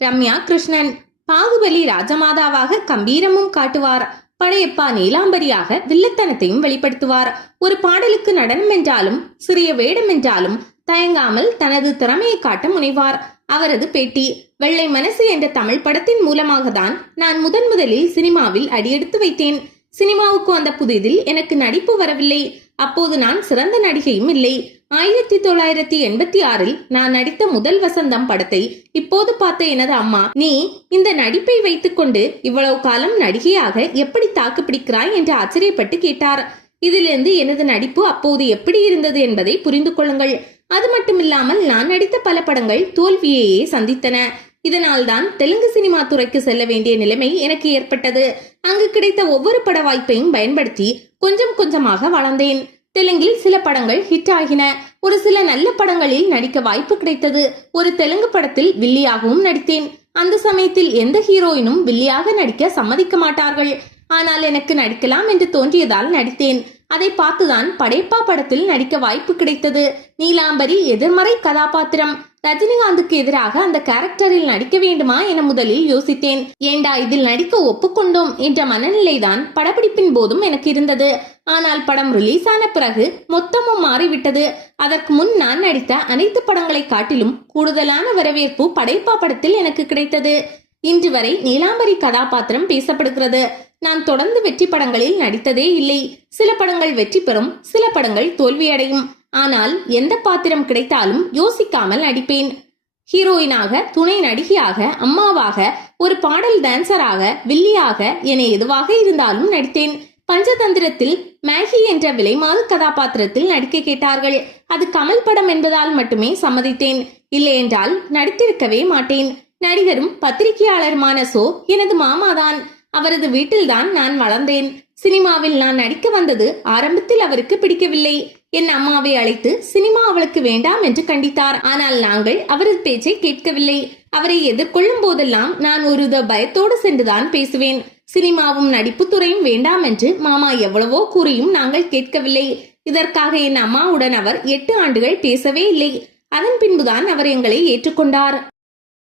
ரம்யா கிருஷ்ணன். பாகுபலி ராஜமாதாவாக கம்பீரமும் காட்டுவார். படையப்பா நீலாம்பரியாக வில்லத்தனத்தையும் வெளிப்படுத்துவார். ஒரு பாடலுக்கு நடனம் என்றாலும் சிறிய வேடம் என்றாலும் தயங்காமல் தனது திறமையை காட்ட முனைவார். அவரது பேட்டி. வெள்ளை மனசு என்ற தமிழ் படத்தின் மூலமாக தான் நான் முதலில் சினிமாவில் அடியெடுத்து வைத்தேன். சினிமாவுக்கு வந்த புதிதில் எனக்கு நடிப்பு வரவில்லை. அப்போது நான் சிறந்த நடிகையும் இல்லை. 1986 நான் நடித்த முதல் வசந்தம் படத்தை இப்போது பார்த்த எனது அம்மா, நீ இந்த நடிப்பை வைத்துக்கொண்டு இவ்வளவு காலம் நடிகையாக எப்படி தாக்கு பிடிக்கிறாய் என்று ஆச்சரியப்பட்டு கேட்டார். இதிலிருந்து எனது நடிப்பு அப்போது எப்படி இருந்தது என்பதை புரிந்து கொள்ளுங்கள். அது மட்டுமில்லாமல் நான் நடித்த பல படங்கள் தோல்வியையே சந்தித்தன. இதனால்தான் தெலுங்கு சினிமா துறைக்கு செல்ல வேண்டிய நிலைமை எனக்கு ஏற்பட்டது. அங்கு கிடைத்த ஒவ்வொரு பட வாய்ப்பையும் பயன்படுத்தி கொஞ்சம் கொஞ்சமாக வளர்ந்தேன். தெலுங்கில் சில படங்கள் ஹிட் ஆகின. ஒரு சில நல்ல படங்களில் நடிக்க வாய்ப்பு கிடைத்தது. ஒரு தெலுங்கு படத்தில் வில்லியாகவும் நடித்தேன். அந்த சமயத்தில் எந்த ஹீரோயினும் வில்லியாக நடிக்க சம்மதிக்க மாட்டார்கள். ஆனால் எனக்கு நடிக்கலாம் என்று தோன்றியதால் நடித்தேன். அதை பார்த்துதான் படைப்பா படத்தில் நடிக்க வாய்ப்பு கிடைத்தது. நீலாம்பரி எதிர்மறை கதாபாத்திரம். ரஜினிகாந்துக்கு எதிராக அந்த கேரக்டரில் நடிக்க வேண்டுமா என முதலில் யோசித்தேன். ஏண்டா இதில் நடிக்க ஒப்புக்கொண்டோம் என்ற மனநிலைதான் படப்பிடிப்பின் போதும் எனக்கு இருந்தது. ஆனால் படம் ரிலீஸ் ஆன பிறகு மொத்தமும் மாறிவிட்டது. அதற்கு முன் நான் நடித்த அனைத்து படங்களை காட்டிலும் கூடுதலான வரவேற்பு படைப்பா படத்தில் எனக்கு கிடைத்தது. இன்று வரை நீலாம்பரி கதாபாத்திரம் பேசப்படுகிறது. நான் தொடர்ந்து வெற்றி படங்களில் நடித்ததே இல்லை. சில படங்கள் வெற்றி பெறும், சில படங்கள் தோல்வியடையும். ஆனால் எந்த பாத்திரம் கிடைத்தாலும் யோசிக்காமல் நடிப்பேன். ஹீரோயினாக, துணை நடிகையாக, அம்மாவாக, ஒரு பாடல் டான்சராக, வில்லியாக என எதுவாக இருந்தாலும் நடித்தேன். பஞ்சதந்திரத்தில் மேகி என்ற விலைமாது கதாபாத்திரத்தில் நடிக்க கேட்டார்கள். அது கமல் படம் என்பதால் மட்டுமே சம்மதித்தேன். இல்லையென்றால் நடித்திருக்கவே மாட்டேன். நடிகரும் பத்திரிகையாளருமான சோ எனது மாமாதான். அவரது வீட்டில்தான் நான் வளர்ந்தேன். சினிமாவில் நான் நடிக்க வந்தது ஆரம்பத்தில் அவருக்கு பிடிக்கவில்லை. என் அம்மாவை அழைத்து சினிமா அவளுக்கு வேண்டாம் என்று கண்டித்தார். ஆனால் நாங்கள் அவரது பேச்சை கேட்கவில்லை. அவரை எதிர்கொள்ளும் போதெல்லாம் நான் ஒரு பயத்தோடு சென்றுதான் பேசுவேன். சினிமாவும் நடிப்பு துறையும் வேண்டாம் என்று மாமா எவ்வளவோ கூறியும் நாங்கள் கேட்கவில்லை. இதற்காக என் அம்மாவுடன் அவர் 8 ஆண்டுகள் பேசவே இல்லை. அதன் பின்புதான் அவர் எங்களை ஏற்றுக்கொண்டார்.